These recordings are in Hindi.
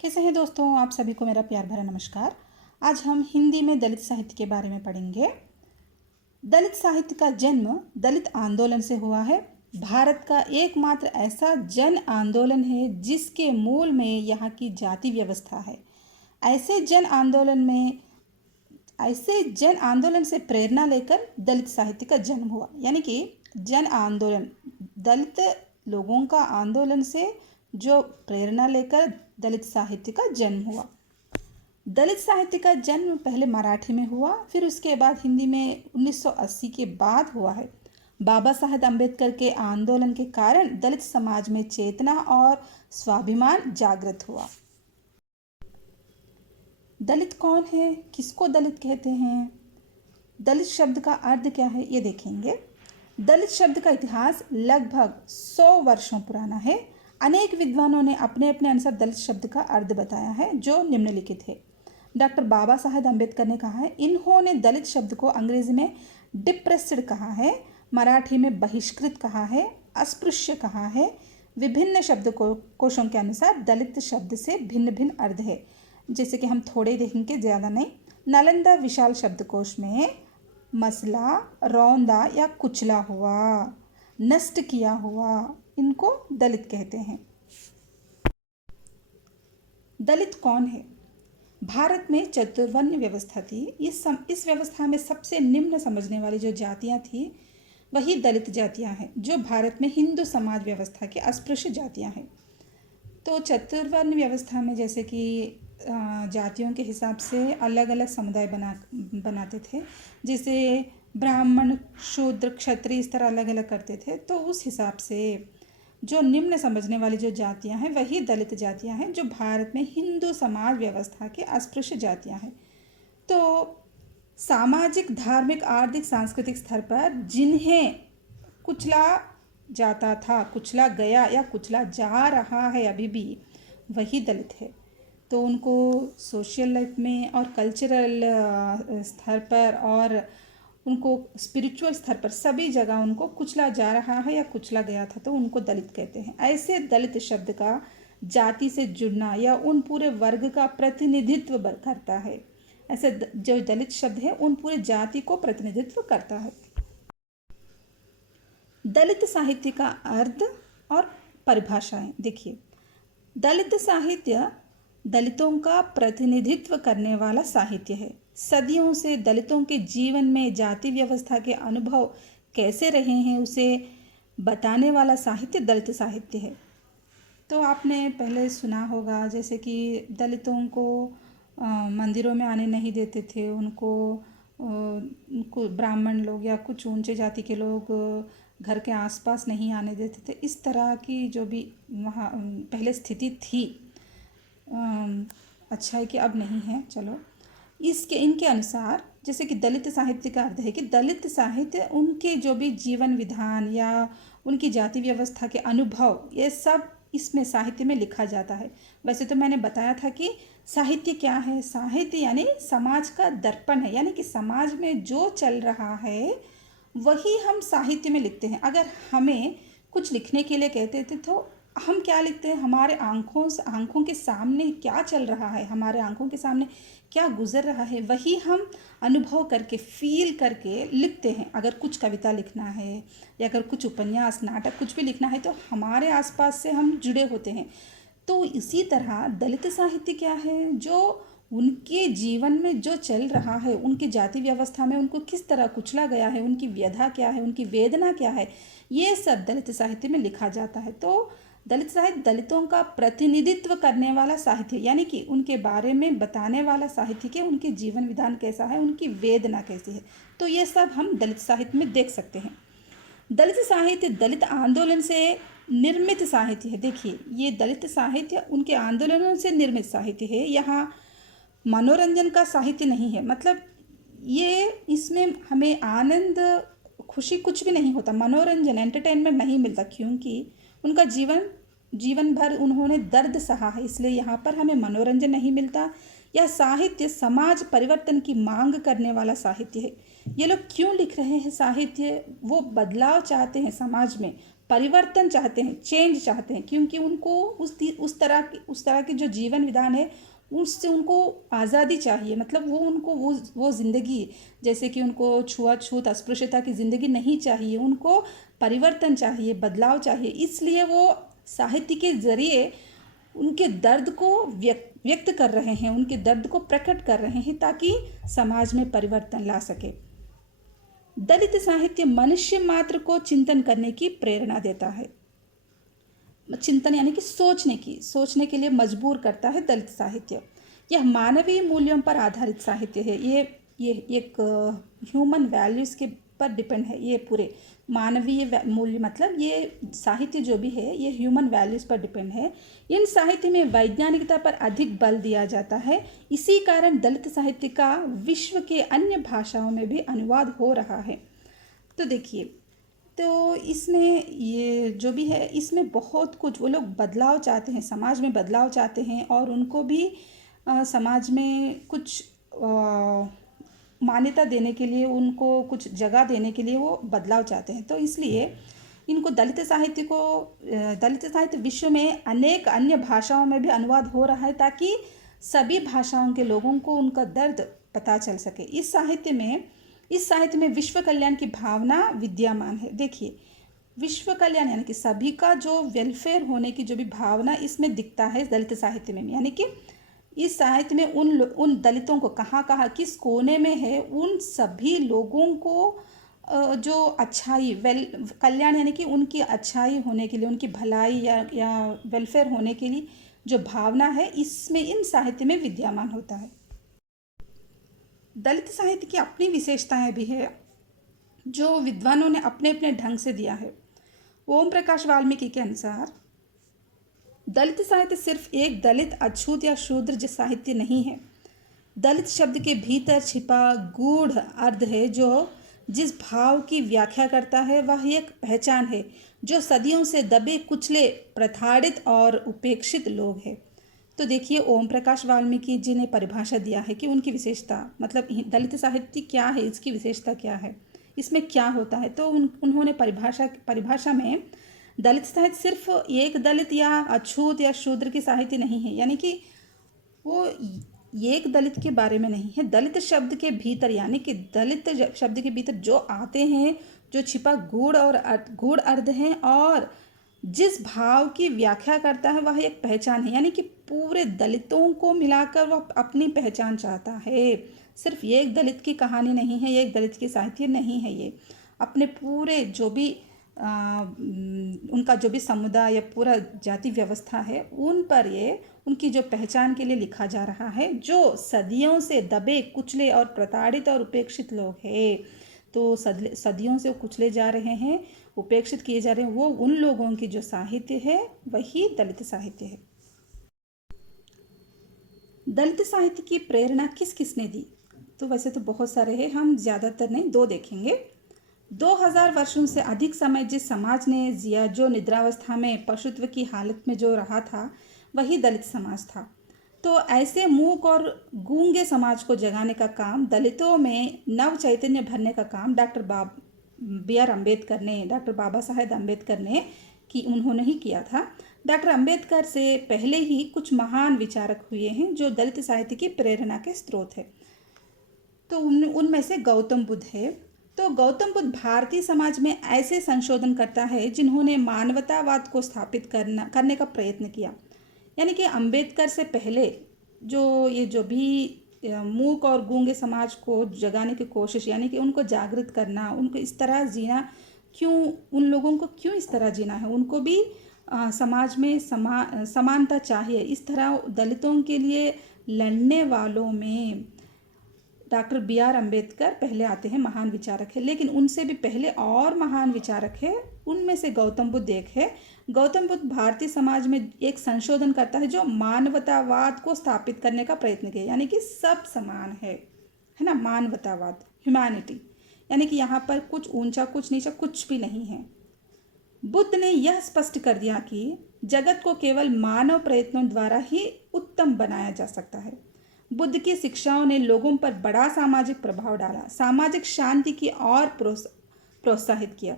कैसे हैं दोस्तों, आप सभी को मेरा प्यार भरा नमस्कार। आज हम हिंदी में दलित साहित्य के बारे में पढ़ेंगे। दलित साहित्य का जन्म दलित आंदोलन से हुआ है। भारत का एकमात्र ऐसा जन आंदोलन है जिसके मूल में यहाँ की जाति व्यवस्था है। ऐसे जन आंदोलन में ऐसे जन आंदोलन से प्रेरणा लेकर दलित साहित्य का जन्म हुआ। यानी कि जन आंदोलन, दलित लोगों का आंदोलन से जो प्रेरणा लेकर दलित साहित्य का जन्म हुआ। दलित साहित्य का जन्म पहले मराठी में हुआ, फिर उसके बाद हिंदी में 1980 के बाद हुआ है। बाबा साहेब अम्बेडकर के आंदोलन के कारण दलित समाज में चेतना और स्वाभिमान जागृत हुआ। दलित कौन है, किसको दलित कहते हैं, दलित शब्द का अर्थ क्या है, ये देखेंगे। दलित शब्द का इतिहास लगभग 100 वर्षों पुराना है। अनेक विद्वानों ने अपने अपने अनुसार दलित शब्द का अर्थ बताया है, जो निम्नलिखित है। डॉक्टर बाबा साहेब अम्बेडकर ने कहा है, इन्होंने दलित शब्द को अंग्रेजी में डिप्रेस्ड कहा है, मराठी में बहिष्कृत कहा है, अस्पृश्य कहा है। विभिन्न शब्द कोशों के अनुसार दलित शब्द से भिन्न भिन्न अर्थ है, जैसे कि हम थोड़े देखेंगे, ज़्यादा नहीं। नालंदा विशाल शब्दकोश में मसला, रौंदा या कुचला हुआ, नष्ट किया हुआ, इनको दलित कहते हैं। दलित कौन है? भारत में चतुर्वर्ण व्यवस्था थी। इस व्यवस्था में सबसे निम्न समझने वाली जो जातियां थी वही दलित जातियां हैं, जो भारत में हिंदू समाज व्यवस्था की अस्पृश्य जातियां हैं। तो चतुर्वर्ण व्यवस्था में जैसे कि जातियों के हिसाब से अलग अलग समुदाय बनाते थे, जैसे ब्राह्मण, शूद्र, क्षत्रिय, इस तरह अलग अलग करते थे। तो उस हिसाब से जो निम्न समझने वाली जो जातियां हैं वही दलित जातियां हैं, जो भारत में हिंदू समाज व्यवस्था के अस्पृश्य जातियां हैं। तो सामाजिक, धार्मिक, आर्थिक, सांस्कृतिक स्तर पर जिन्हें कुचला जाता था, कुचला गया या कुचला जा रहा है अभी भी, वही दलित है। तो उनको सोशल लाइफ में और कल्चरल स्तर पर और उनको स्पिरिचुअल स्तर पर सभी जगह उनको कुचला जा रहा है या कुचला गया था, तो उनको दलित कहते हैं। ऐसे दलित शब्द का जाति से जुड़ना या उन पूरे वर्ग का प्रतिनिधित्व करता है। ऐसे जो दलित शब्द है उन पूरे जाति को प्रतिनिधित्व करता है। दलित साहित्य का अर्थ और परिभाषाएं देखिए। दलित साहित्य दलितों का प्रतिनिधित्व करने वाला साहित्य है। सदियों से दलितों के जीवन में जाति व्यवस्था के अनुभव कैसे रहे हैं उसे बताने वाला साहित्य दलित साहित्य है। तो आपने पहले सुना होगा, जैसे कि दलितों को मंदिरों में आने नहीं देते थे, उनको ब्राह्मण लोग या कुछ ऊंचे जाति के लोग घर के आसपास नहीं आने देते थे। इस तरह की जो भी वहाँ पहले स्थिति थी, अच्छा है कि अब नहीं है। चलो, इनके अनुसार जैसे कि दलित साहित्य का अर्थ है कि दलित साहित्य उनके जो भी जीवन विधान या उनकी जाति व्यवस्था के अनुभव, ये सब इसमें साहित्य में लिखा जाता है। वैसे तो मैंने बताया था कि साहित्य क्या है। साहित्य यानी समाज का दर्पण है, यानी कि समाज में जो चल रहा है वही हम साहित्य में लिखते हैं। अगर हमें कुछ लिखने के लिए कहते थे तो हम क्या लिखते हैं, हमारे आंखों के सामने क्या चल रहा है, हमारे आंखों के सामने क्या गुजर रहा है, वही हम अनुभव करके, फील करके लिखते हैं। अगर कुछ कविता लिखना है या अगर कुछ उपन्यास, नाटक, कुछ भी लिखना है तो हमारे आसपास से हम जुड़े होते हैं। तो इसी तरह दलित साहित्य क्या है, जो उनके जीवन में जो चल रहा है, उनकी जाति व्यवस्था में उनको किस तरह कुचला गया है, उनकी व्यथा क्या है, उनकी वेदना क्या है, ये सब दलित साहित्य में लिखा जाता है। तो दलित साहित्य दलितों का प्रतिनिधित्व करने वाला साहित्य, यानी कि उनके बारे में बताने वाला साहित्य के उनके जीवन विधान कैसा है, उनकी वेदना कैसी है। तो ये सब हम दलित साहित्य में देख सकते हैं। दलित साहित्य दलित आंदोलन से निर्मित साहित्य है। देखिए, ये दलित साहित्य उनके आंदोलनों से निर्मित साहित्य है। यहाँ मनोरंजन का साहित्य नहीं है, मतलब ये इसमें हमें आनंद, खुशी कुछ भी नहीं होता, मनोरंजन, एंटरटेनमेंट नहीं मिलता, क्योंकि उनका जीवन भर उन्होंने दर्द सहा है, इसलिए यहाँ पर हमें मनोरंजन नहीं मिलता। यह साहित्य समाज परिवर्तन की मांग करने वाला साहित्य है। ये लोग क्यों लिख रहे हैं साहित्य, वो बदलाव चाहते हैं समाज में, परिवर्तन चाहते हैं, चेंज चाहते हैं, क्योंकि उनको उस तरह की जो जीवन विधान है उससे उनको आज़ादी चाहिए। मतलब वो उनको वो ज़िंदगी, जैसे कि उनको छुआछूत अस्पृश्यता की ज़िंदगी नहीं चाहिए, उनको परिवर्तन चाहिए, बदलाव चाहिए। इसलिए वो साहित्य के ज़रिए उनके दर्द को व्यक्त कर रहे हैं, उनके दर्द को प्रकट कर रहे हैं, ताकि समाज में परिवर्तन ला सके। दलित साहित्य मनुष्य मात्र को चिंतन करने की प्रेरणा देता है। चिंतन यानी कि सोचने के लिए मजबूर करता है दलित साहित्य। यह मानवीय मूल्यों पर आधारित साहित्य है। ये एक ह्यूमन वैल्यूज़ के पर डिपेंड है। ये पूरे मानवीय मूल्य, मतलब ये साहित्य जो भी है ये ह्यूमन वैल्यूज़ पर डिपेंड है। इन साहित्य में वैज्ञानिकता पर अधिक बल दिया जाता है। इसी कारण दलित साहित्य का विश्व के अन्य भाषाओं में भी अनुवाद हो रहा है। तो देखिए, तो इसमें ये जो भी है इसमें बहुत कुछ वो लोग बदलाव चाहते हैं, समाज में बदलाव चाहते हैं, और उनको भी समाज में कुछ मान्यता देने के लिए, उनको कुछ जगह देने के लिए वो बदलाव चाहते हैं। तो इसलिए इनको दलित साहित्य विश्व में अनेक अन्य भाषाओं में भी अनुवाद हो रहा है, ताकि सभी भाषाओं के लोगों को उनका दर्द पता चल सके। इस साहित्य में विश्व कल्याण की भावना विद्यमान है। देखिए, विश्व कल्याण यानी कि सभी का जो वेलफेयर होने की जो भी भावना इसमें दिखता है दलित साहित्य में। यानी कि इस साहित्य में उन दलितों को कहाँ किस कोने में है, उन सभी लोगों को जो अच्छाई कल्याण यानी कि उनकी अच्छाई होने के लिए, उनकी भलाई या वेलफेयर होने के लिए जो भावना है, इसमें इन साहित्य में विद्यमान होता है। दलित साहित्य की अपनी विशेषताएं भी है, जो विद्वानों ने अपने अपने ढंग से दिया है। ओम प्रकाश वाल्मीकि के अनुसार दलित साहित्य सिर्फ एक दलित, अछूत या शूद्र साहित्य नहीं है। दलित शब्द के भीतर छिपा गूढ़ अर्थ है, जो जिस भाव की व्याख्या करता है वह एक पहचान है, जो सदियों से दबे कुचले, प्रताड़ित और उपेक्षित लोग हैं। तो देखिए, ओम प्रकाश वाल्मीकि जी ने परिभाषा दिया है कि उनकी विशेषता, मतलब दलित साहित्य क्या है, इसकी विशेषता क्या है, इसमें क्या होता है। तो उन्होंने परिभाषा में दलित साहित्य सिर्फ एक दलित या अछूत या शूद्र की साहित्य नहीं है, यानी कि वो एक दलित के बारे में नहीं है। दलित शब्द के भीतर, यानी कि दलित शब्द के भीतर जो आते हैं, जो छिपा गूढ़ अर्थ हैं, और जिस भाव की व्याख्या करता है वह एक पहचान है। यानी कि पूरे दलितों को मिलाकर वह अपनी पहचान चाहता है। सिर्फ एक दलित की कहानी नहीं है, एक दलित की साहित्य नहीं है। ये अपने पूरे जो भी उनका जो भी समुदाय या पूरा जाति व्यवस्था है, उन पर ये उनकी जो पहचान के लिए लिखा जा रहा है, जो सदियों से दबे कुचले और प्रताड़ित और उपेक्षित लोग हैं। तो सदियों से कुचले जा रहे हैं, उपेक्षित किए जा रहे हैं, वो उन लोगों की जो साहित्य है वही दलित साहित्य है। दलित साहित्य की प्रेरणा किस किसने दी? तो वैसे तो बहुत सारे हैं, हम ज़्यादातर नहीं, दो देखेंगे। 2000 वर्षों से अधिक समय जिस समाज ने जिया, जो निद्रावस्था में पशुत्व की हालत में जो रहा था, वही दलित समाज था। तो ऐसे मूक और गूंगे समाज को जगाने का काम, दलितों में नव चैतन्य भरने का काम डॉक्टर बाबा साहेब अम्बेडकर ने उन्होंने ही किया था। डॉक्टर अम्बेडकर से पहले ही कुछ महान विचारक हुए हैं जो दलित साहित्य की प्रेरणा के स्रोत है। तो उनमें से गौतम बुद्ध है। तो गौतम बुद्ध भारतीय समाज में ऐसे संशोधन करता है जिन्होंने मानवतावाद को स्थापित करने का प्रयत्न किया। यानी कि अम्बेडकर से पहले जो भी मूक और गूंगे समाज को जगाने की कोशिश, यानी कि उनको जागृत करना, उनको इस तरह जीना, उन लोगों को क्यों इस तरह जीना है, उनको भी समाज में समानता चाहिए, इस तरह दलितों के लिए लड़ने वालों में डॉक्टर BR अम्बेडकर पहले आते हैं, महान विचारक है। लेकिन उनसे भी पहले और महान विचारक है, उनमें से गौतम बुद्ध एक है। गौतम बुद्ध भारतीय समाज में एक संशोधन करता है जो मानवतावाद को स्थापित करने का प्रयत्न किया, यानी कि सब समान है ना, मानवतावाद, ह्यूमैनिटी, यानी कि यहाँ पर कुछ ऊंचा कुछ नीचा कुछ भी नहीं है। बुद्ध ने यह स्पष्ट कर दिया कि जगत को केवल मानव प्रयत्नों द्वारा ही उत्तम बनाया जा सकता है। बुद्ध की शिक्षाओं ने लोगों पर बड़ा सामाजिक प्रभाव डाला, सामाजिक शांति की ओर प्रोत्साहित किया।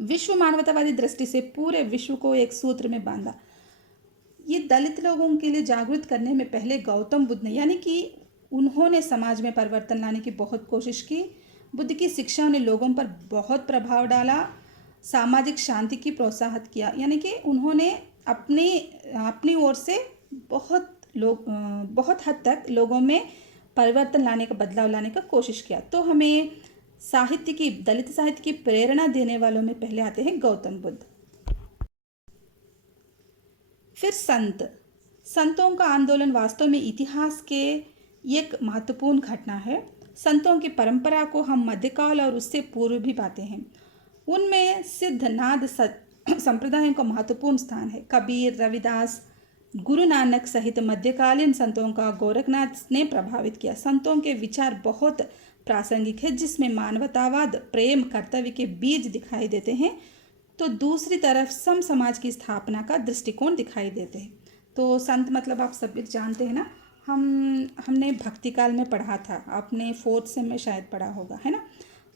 विश्व मानवतावादी दृष्टि से पूरे विश्व को एक सूत्र में बांधा। ये दलित लोगों के लिए जागरूक करने में पहले गौतम बुद्ध ने, यानी कि उन्होंने समाज में परिवर्तन लाने की बहुत कोशिश की। बुद्ध की शिक्षा ने लोगों पर बहुत प्रभाव डाला, सामाजिक शांति की प्रोत्साहित किया, यानी कि उन्होंने अपनी अपनी ओर से बहुत हद तक लोगों में परिवर्तन लाने का, बदलाव लाने का कोशिश किया। तो हमें दलित साहित्य की प्रेरणा देने वालों में पहले आते हैं गौतम बुद्ध। फिर संतों का आंदोलन वास्तव में इतिहास के एक महत्वपूर्ण घटना है। संतों की परंपरा को हम मध्यकाल और उससे पूर्व भी पाते हैं। उनमें सिद्ध नाद संप्रदायों का महत्वपूर्ण स्थान है। कबीर, रविदास, गुरु नानक सहित मध्यकालीन संतों का गोरखनाथ ने प्रभावित किया। संतों के विचार बहुत प्रासंगिक है, जिसमें मानवतावाद, प्रेम, कर्तव्य के बीज दिखाई देते हैं, तो दूसरी तरफ सम समाज की स्थापना का दृष्टिकोण दिखाई देते हैं। तो संत मतलब आप सभी जानते हैं ना, हमने भक्ति काल में पढ़ा था, आपने 4th सेम में शायद पढ़ा होगा, है ना।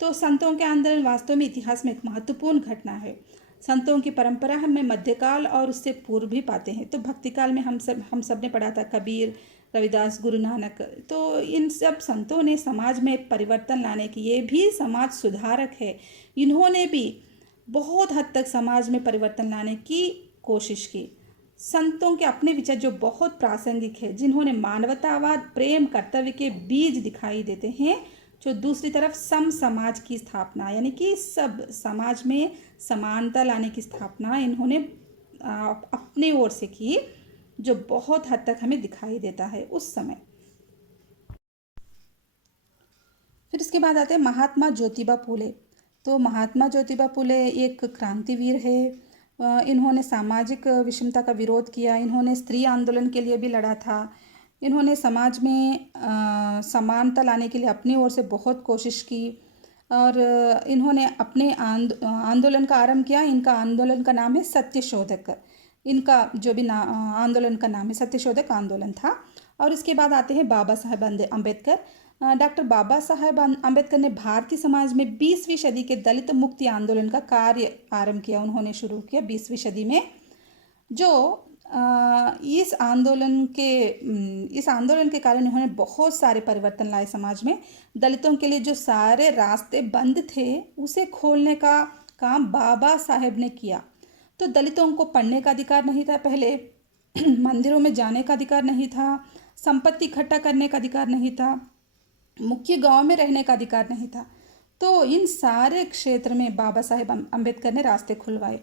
तो संतों के अंदर वास्तव में इतिहास में एक महत्वपूर्ण घटना है। संतों की परंपरा हमें मध्यकाल और उससे पूर्व भी पाते हैं। तो भक्ति काल में हम सब ने पढ़ा था कबीर, रविदास, गुरु नानक। तो इन सब संतों ने समाज में परिवर्तन लाने की, ये भी समाज सुधारक है, इन्होंने भी बहुत हद तक समाज में परिवर्तन लाने की कोशिश की। संतों के अपने विचार जो बहुत प्रासंगिक है, जिन्होंने मानवतावाद, प्रेम, कर्तव्य के बीज दिखाई देते हैं, जो दूसरी तरफ सम समाज की स्थापना, यानी कि सब समाज में समानता लाने की स्थापना इन्होंने अपने ओर से की, जो बहुत हद तक हमें दिखाई देता है उस समय। फिर इसके बाद आते हैं महात्मा ज्योतिबा फुले। तो महात्मा ज्योतिबा फुले एक क्रांतिवीर है। इन्होंने सामाजिक विषमता का विरोध किया, इन्होंने स्त्री आंदोलन के लिए भी लड़ा था, इन्होंने समाज में समानता लाने के लिए अपनी ओर से बहुत कोशिश की, और इन्होंने अपने आंदोलन का आरंभ किया। इनका आंदोलन का नाम है सत्यशोधक। इनका जो भी आंदोलन का नाम है सत्यशोधक आंदोलन था। और इसके बाद आते हैं बाबा साहेब अम्बेडकर। डॉक्टर बाबा साहेब अम्बेडकर ने भारतीय समाज में 20वीं सदी के दलित मुक्ति आंदोलन का कार्य आरंभ किया। उन्होंने शुरू किया 20वीं सदी में, जो इस आंदोलन के कारण उन्होंने बहुत सारे परिवर्तन लाए समाज में। दलितों के लिए जो सारे रास्ते बंद थे, उसे खोलने का काम बाबा साहेब ने किया। तो दलितों को पढ़ने का अधिकार नहीं था पहले, मंदिरों में जाने का अधिकार नहीं था, संपत्ति इकट्ठा करने का अधिकार नहीं था, मुख्य गांव में रहने का अधिकार नहीं था। तो इन सारे क्षेत्र में बाबा साहेब अम्बेडकर ने रास्ते खुलवाए।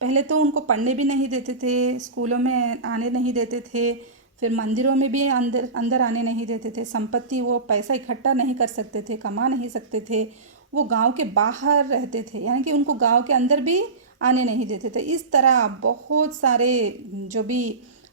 पहले तो उनको पढ़ने भी नहीं देते थे, स्कूलों में आने नहीं देते थे, फिर मंदिरों में भी अंदर आने नहीं देते थे, संपत्ति, वो पैसा इकट्ठा नहीं कर सकते थे, कमा नहीं सकते थे, वो गांव के बाहर रहते थे, यानी कि उनको गांव के अंदर भी आने नहीं देते थे। इस तरह बहुत सारे जो भी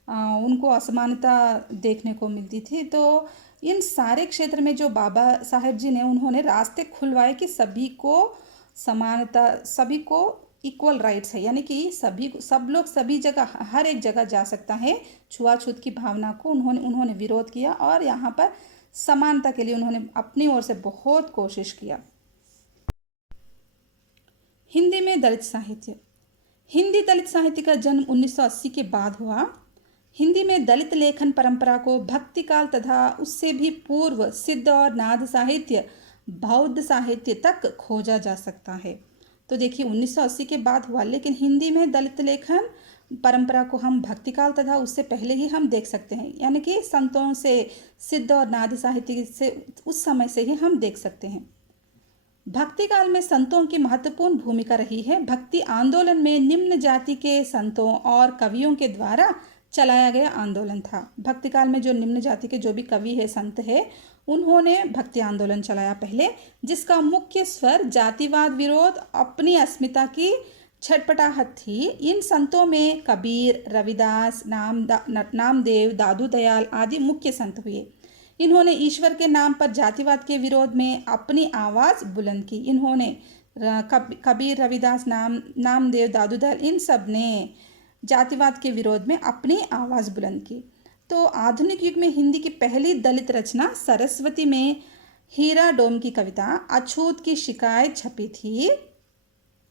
उनको असमानता देखने को मिलती थी। तो इन सारे क्षेत्र में जो बाबा साहेब जी ने, उन्होंने रास्ते खुलवाए कि सभी को समानता, सभी को इक्वल राइट्स है, यानी कि सब लोग सभी जगह, हर एक जगह जा सकता है। छुआछूत की भावना को उन्होंने विरोध किया, और यहाँ पर समानता के लिए उन्होंने अपनी ओर से बहुत कोशिश किया। हिंदी में दलित साहित्य। हिंदी दलित साहित्य का जन्म 1980 के बाद हुआ। हिंदी में दलित लेखन परंपरा को भक्ति काल तथा उससे भी पूर्व सिद्ध और नाद साहित्य, बौद्ध साहित्य तक खोजा जा सकता है। तो देखिए 1980 के बाद हुआ, लेकिन हिंदी में दलित लेखन परंपरा को हम भक्ति काल तथा उससे पहले ही हम देख सकते हैं, यानी कि संतों से, सिद्ध और नाद साहित्य से उस समय से ही हम देख सकते हैं। भक्ति काल में संतों की महत्वपूर्ण भूमिका रही है। भक्ति आंदोलन में निम्न जाति के संतों और कवियों के द्वारा चलाया गया आंदोलन था। भक्ति काल में जो निम्न जाति के जो भी कवि है, संत है, उन्होंने भक्ति आंदोलन चलाया पहले, जिसका मुख्य स्वर जातिवाद विरोध, अपनी अस्मिता की छटपटाहट थी। इन संतों में कबीर, रविदास, नामदेव, दादू दयाल आदि मुख्य संत हुए। इन्होंने ईश्वर के नाम पर जातिवाद के विरोध में अपनी आवाज़ बुलंद की। इन्होंने कबीर, रविदास, नामदेव, दादू दयाल, इन सब ने जातिवाद के विरोध में अपनी आवाज़ बुलंद की। तो आधुनिक युग में हिंदी की पहली दलित रचना सरस्वती में हीरा डोम की कविता अछूत की शिकायत छपी थी।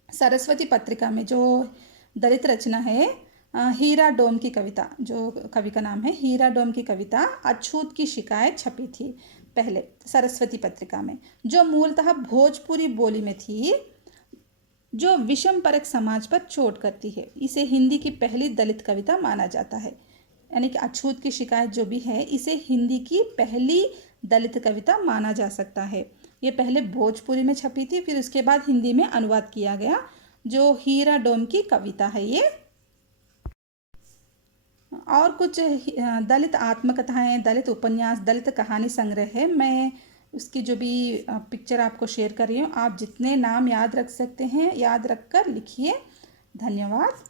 सरस्वती पत्रिका में जो दलित रचना है हीरा डोम की कविता, जो कवि का नाम है हीरा डोम की कविता अछूत की शिकायत छपी थी पहले सरस्वती पत्रिका में, जो मूलतः भोजपुरी बोली में थी, जो विषम परक समाज पर चोट करती है। इसे हिंदी की पहली दलित कविता माना जाता है। यानी कि अछूत की शिकायत जो भी है, इसे हिंदी की पहली दलित कविता माना जा सकता है। ये पहले भोजपुरी में छपी थी, फिर उसके बाद हिंदी में अनुवाद किया गया, जो हीरा डोम की कविता है ये। और कुछ दलित आत्मकथाएं, दलित उपन्यास, दलित कहानी संग्रह है। मैं उसकी जो भी पिक्चर आपको शेयर कर रही हूँ, आप जितने नाम याद रख सकते हैं याद रख कर लिखिए। धन्यवाद।